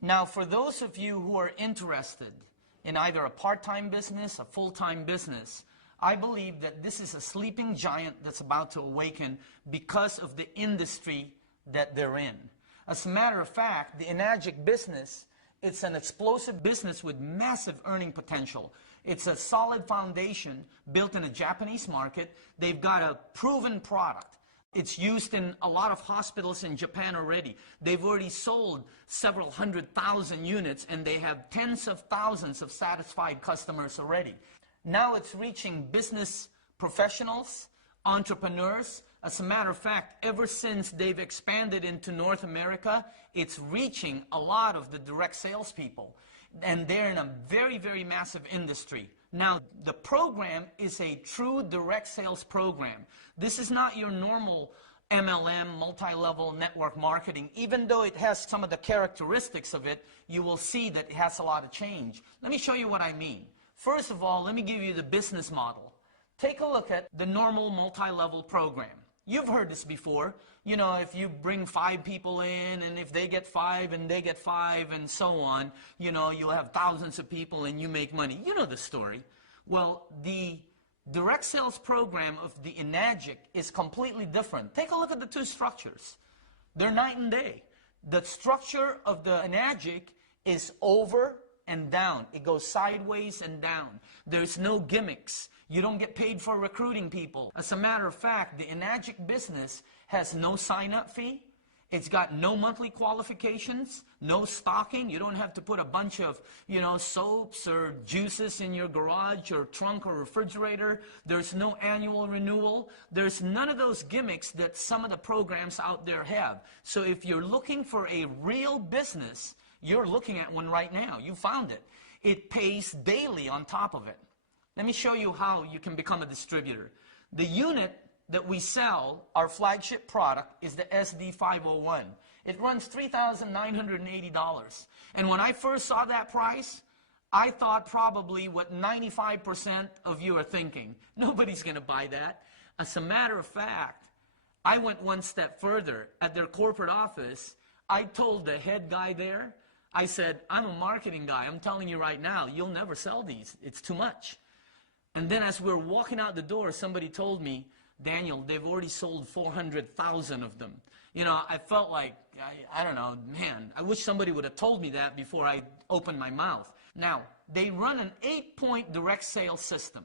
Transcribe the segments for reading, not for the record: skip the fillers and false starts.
Now, for those of you who are interested in either a part-time business, a full-time business, I believe that this is a sleeping giant that's about to awaken because of the industry that they're in. As a matter of fact, the Enagic business, it's an explosive business with massive earning potential. It's a solid foundation built in a Japanese market. They've got a proven product. It's used in a lot of hospitals in Japan already. They've already sold several 100,000 units, and they have tens of thousands of satisfied customers already. Now it's reaching business professionals, entrepreneurs. As a matter of fact, ever since they've expanded into North America, it's reaching a lot of the direct salespeople. And they're in a very, very massive industry. Now, the program is a true direct sales program. This is not your normal MLM, multi-level network marketing. Even though it has some of the characteristics of it, you will see that it has a lot of change. Let me show you what I mean. First of all, let me give you the business model. Take a look at the normal multi-level program. You've heard this before. You know, if you bring 5 people in, and if they get 5 and they get 5 and so on, you know, you'll have thousands of people and you make money. You know the story. Well, the direct sales program of the Enagic is completely different. Take a look at the two structures. They're night and day. The structure of the Enagic is over and down. It goes sideways and down. There's no gimmicks. You don't get paid for recruiting people. As a matter of fact, the Enagic business has no sign-up fee. It's got no monthly qualifications, no stocking. You don't have to put a bunch of, you know, soaps or juices in your garage or trunk or refrigerator. There's no annual renewal. There's none of those gimmicks that some of the programs out there have. So if you're looking for a real business, you're looking at one right now. You found it. It pays daily on top of it. Let me show you how you can become a distributor. The unit that we sell, our flagship product, is the SD501. It runs $3,980. And when I first saw that price, I thought probably what 95% of you are thinking. Nobody's going to buy that. As a matter of fact, I went one step further. At their corporate office, I told the head guy there, I said, I'm a marketing guy. I'm telling you right now, you'll never sell these. It's too much. And then as we were walking out the door, somebody told me, Daniel, they've already sold 400,000 of them. You know, I felt like, I don't know, man, I wish somebody would have told me that before I opened my mouth. Now, they run an 8-point direct sales system.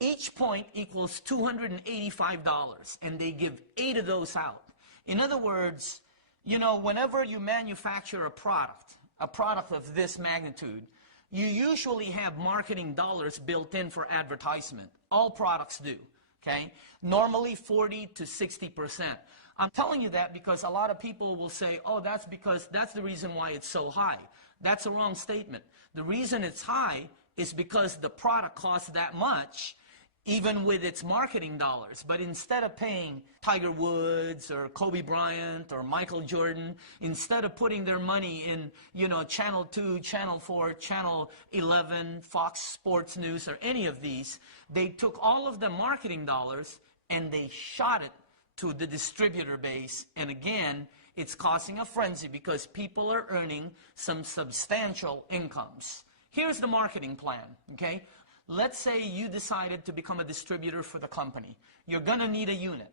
Each point equals $285, and they give 8 of those out. In other words, you know, whenever you manufacture a product of this magnitude, you usually have marketing dollars built in for advertisement. All products do, okay? Normally 40 to 60%. I'm telling you that because a lot of people will say, oh, that's because that's the reason why it's so high. That's a wrong statement. The reason it's high is because the product costs that much, even with its marketing dollars. But instead of paying Tiger Woods or Kobe Bryant or Michael Jordan, instead of putting their money in, you know, Channel 2, Channel 4, Channel 11, Fox Sports News, or any of these, they took all of the marketing dollars and they shot it to the distributor base. And again, it's causing a frenzy because people are earning some substantial incomes. Here's the marketing plan, okay? Let's say you decided to become a distributor for the company. You're going to need a unit,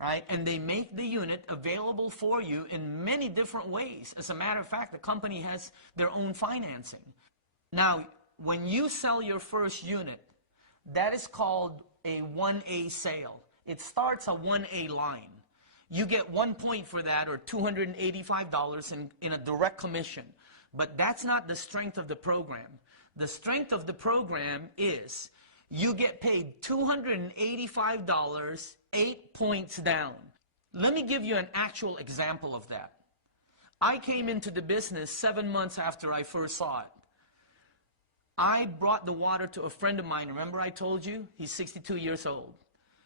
right? And they make the unit available for you in many different ways. As a matter of fact, the company has their own financing. Now, when you sell your first unit, that is called a 1A sale. It starts a 1A line. You get 1 point for that, or $285 in a direct commission. But that's not the strength of the program. The strength of the program is you get paid $285, 8 points down. Let me give you an actual example of that. I came into the business 7 months after I first saw it. I brought the water to a friend of mine. Remember I told you? He's 62 years old.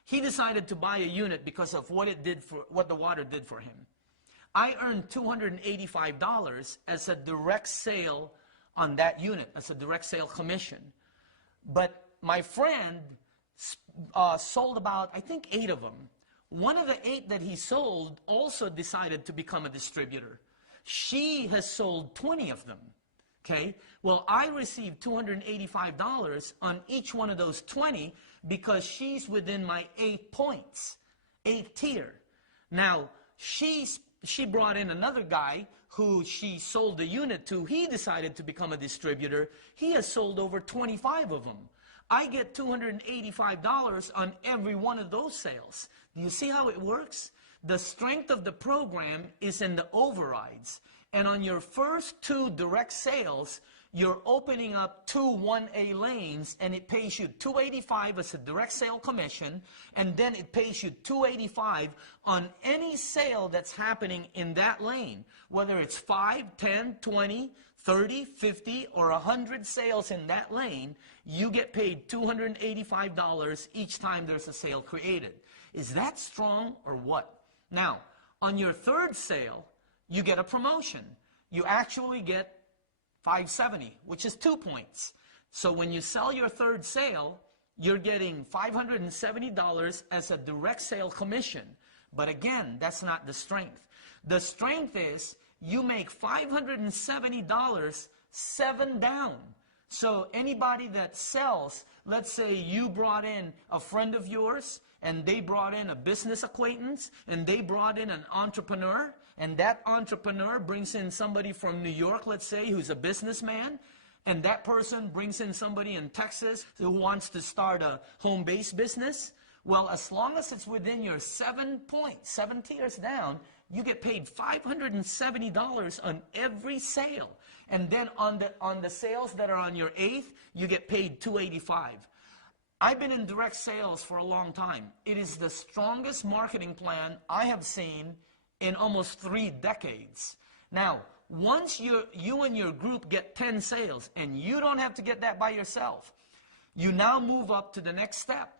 He decided to buy a unit because of what the water did for him. I earned $285 as a direct sale on that unit, as a direct sale commission. But my friend sold about, I think, 8 of them. One of the 8 that he sold also decided to become a distributor. She has sold 20 of them. Okay? Well, I received $285 on each one of those 20 because she's within my 8 points, 8th tier. Now, she brought in another guy who she sold the unit to. He decided to become a distributor. He has sold over 25 of them. I get $285 on every one of those sales. Do you see how it works? The strength of the program is in the overrides. And on your first 2 direct sales, you're opening up 2 1A lanes, and it pays you $285 as a direct sale commission, and then it pays you $285 on any sale that's happening in that lane, whether it's 5, 10, 20, 30, 50, or 100 sales in that lane. You get paid $285 each time there's a sale created. Is that strong or what? Now, on your 3rd sale, you get a promotion. You actually get $570, which is 2 points. So when you sell your 3rd sale, you're getting $570 as a direct sale commission. But again, that's not the strength. The strength is you make $570 7 down. So anybody that sells, let's say you brought in a friend of yours, and they brought in a business acquaintance, and they brought in an entrepreneur, and that entrepreneur brings in somebody from New York, let's say, who's a businessman, and that person brings in somebody in Texas who wants to start a home-based business. Well, as long as it's within your 7 points, 7 tiers down, you get paid $570 on every sale. And then on the sales that are on your 8th, you get paid $285. I've been in direct sales for a long time. It is the strongest marketing plan I have seen in almost 3 decades. Now, once you and your group get 10 sales, and you don't have to get that by yourself, you now move up to the next step.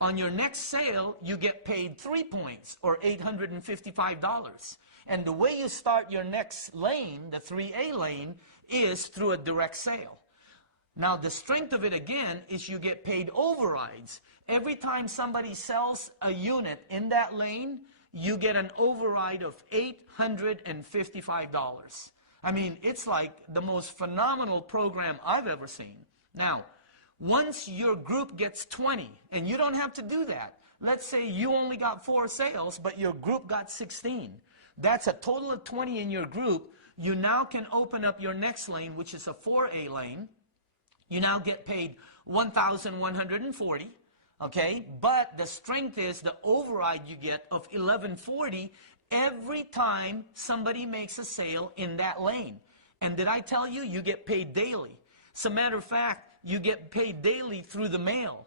On your next sale, you get paid 3 points, or $855. And the way you start your next lane, the 3A lane, is through a direct sale. Now, the strength of it, again, is you get paid overrides. Every time somebody sells a unit in that lane, you get an override of $855. I mean, it's like the most phenomenal program I've ever seen. Now, once your group gets 20, and you don't have to do that. Let's say you only got 4 sales, but your group got 16. That's a total of 20 in your group. You now can open up your next lane, which is a 4A lane. You now get paid $1,140, okay? But the strength is the override you get of $1,140 every time somebody makes a sale in that lane. And did I tell you, you get paid daily? As a matter of fact, you get paid daily through the mail.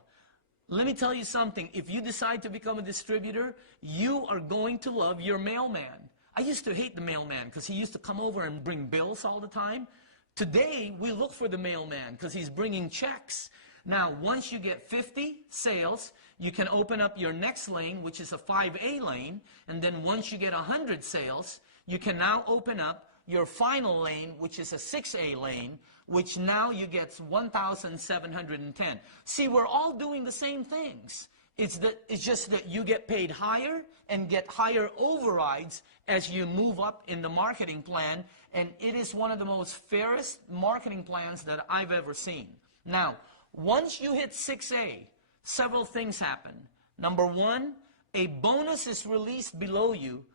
Let me tell you something. If you decide to become a distributor, you are going to love your mailman. I used to hate the mailman because he used to come over and bring bills all the time. Today, we look for the mailman because he's bringing checks. Now, once you get 50 sales, you can open up your next lane, which is a 5A lane. And then once you get 100 sales, you can now open up your final lane, which is a 6A lane, which now you get 1,710. See, we're all doing the same things. It's just that you get paid higher and get higher overrides as you move up in the marketing plan, and it is one of the most fairest marketing plans that I've ever seen. Now, once you hit 6A, several things happen. Number one, a bonus is released below you.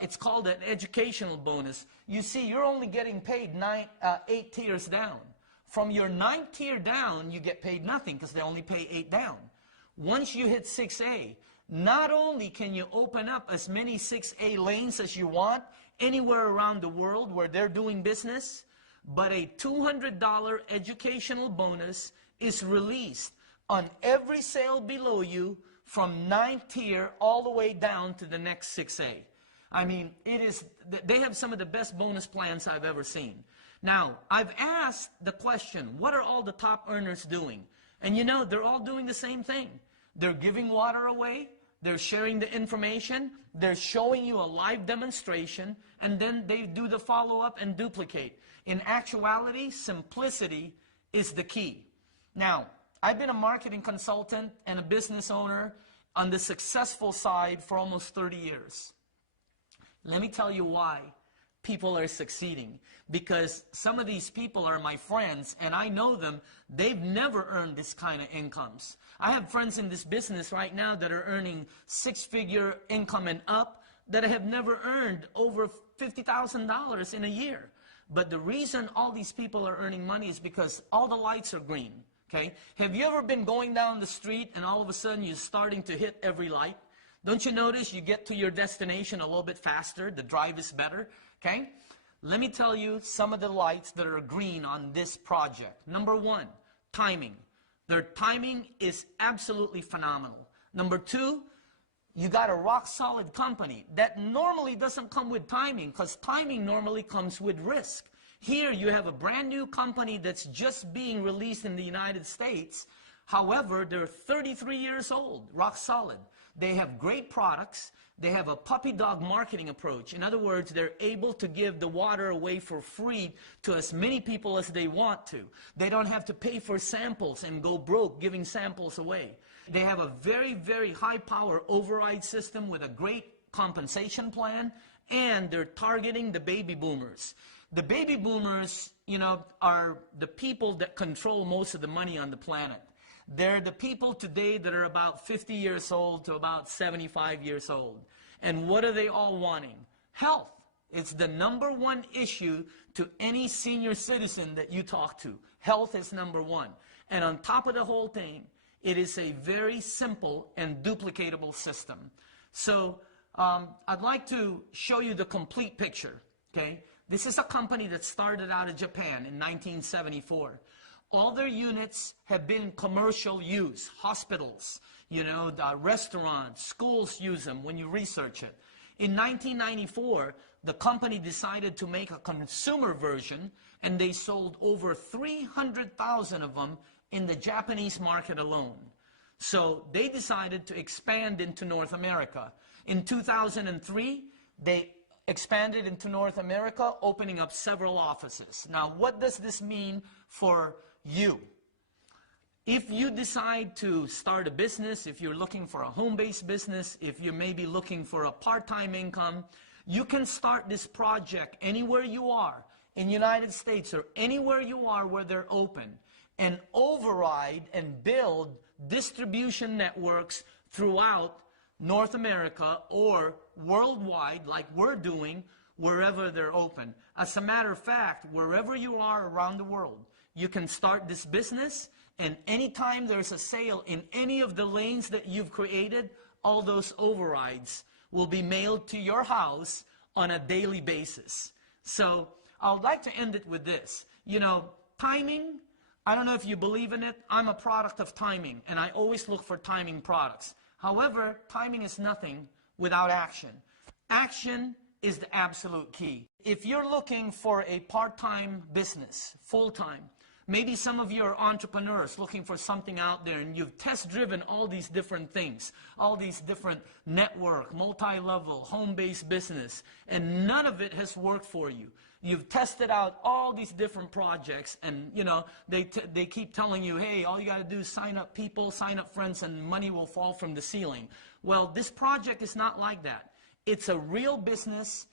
It's called an educational bonus. You see, you're only getting paid 8 tiers down. From your 9th tier down, you get paid nothing because they only pay 8 down. Once you hit 6A, not only can you open up as many 6A lanes as you want anywhere around the world where they're doing business, but a $200 educational bonus is released on every sale below you from 9th tier all the way down to the next 6A. I mean, they have some of the best bonus plans I've ever seen. Now, I've asked the question, what are all the top earners doing? And you know, they're all doing the same thing. They're giving water away, they're sharing the information, they're showing you a live demonstration, and then they do the follow-up and duplicate. In actuality, simplicity is the key. Now, I've been a marketing consultant and a business owner on the successful side for almost 30 years. Let me tell you why people are succeeding, because some of these people are my friends and I know them. They've never earned this kind of incomes. I have friends in this business right now that are earning six-figure income and up that have never earned over $50,000 in a year. But the reason all these people are earning money is because all the lights are green. Okay? Have you ever been going down the street and all of a sudden you're starting to hit every light? Don't you notice you get to your destination a little bit faster? The drive is better. Okay? Let me tell you some of the lights that are green on this project. Number one, timing. Their timing is absolutely phenomenal. Number two, you got a rock-solid company that normally doesn't come with timing, because timing normally comes with risk. Here you have a brand new company that's just being released in the United States. However, they're 33 years old, rock solid. They have great products. They have a puppy dog marketing approach. In other words, they're able to give the water away for free to as many people as they want to. They don't have to pay for samples and go broke giving samples away. They have a very, very high power override system with a great compensation plan, and they're targeting the baby boomers. The baby boomers, you know, are the people that control most of the money on the planet. They're the people today that are about 50 years old to about 75 years old. And what are they all wanting? Health. It's the number one issue to any senior citizen that you talk to. Health is number one. And on top of the whole thing, it is a very simple and duplicatable system. So I'd like to show you the complete picture. Okay? This is a company that started out of Japan in 1974. All their units have been commercial use. Hospitals, you know, restaurants, schools use them when you research it. In 1994, the company decided to make a consumer version, and they sold over 300,000 of them in the Japanese market alone. So they decided to expand into North America. In 2003, they expanded into North America, opening up several offices. Now, what does this mean for you? If you decide to start a business, if you're looking for a home-based business, if you may be looking for a part-time income, you can start this project anywhere you are in the United States or anywhere you are where they're open, and override and build distribution networks throughout North America or worldwide, like we're doing, wherever they're open. As a matter of fact, wherever you are around the world, you can start this business, and anytime there's a sale in any of the lanes that you've created, all those overrides will be mailed to your house on a daily basis. So I would like to end it with this. You know, timing, I don't know if you believe in it. I'm a product of timing, and I always look for timing products. However, timing is nothing without action. Action is the absolute key. If you're looking for a part-time business, full-time, maybe some of you are entrepreneurs looking for something out there, and you've test-driven all these different things, all these different network, multi-level, home-based business, and none of it has worked for you. You've tested out all these different projects, and you know they keep telling you, hey, all you got to do is sign up people, sign up friends, and money will fall from the ceiling. Well, this project is not like that. It's a real business.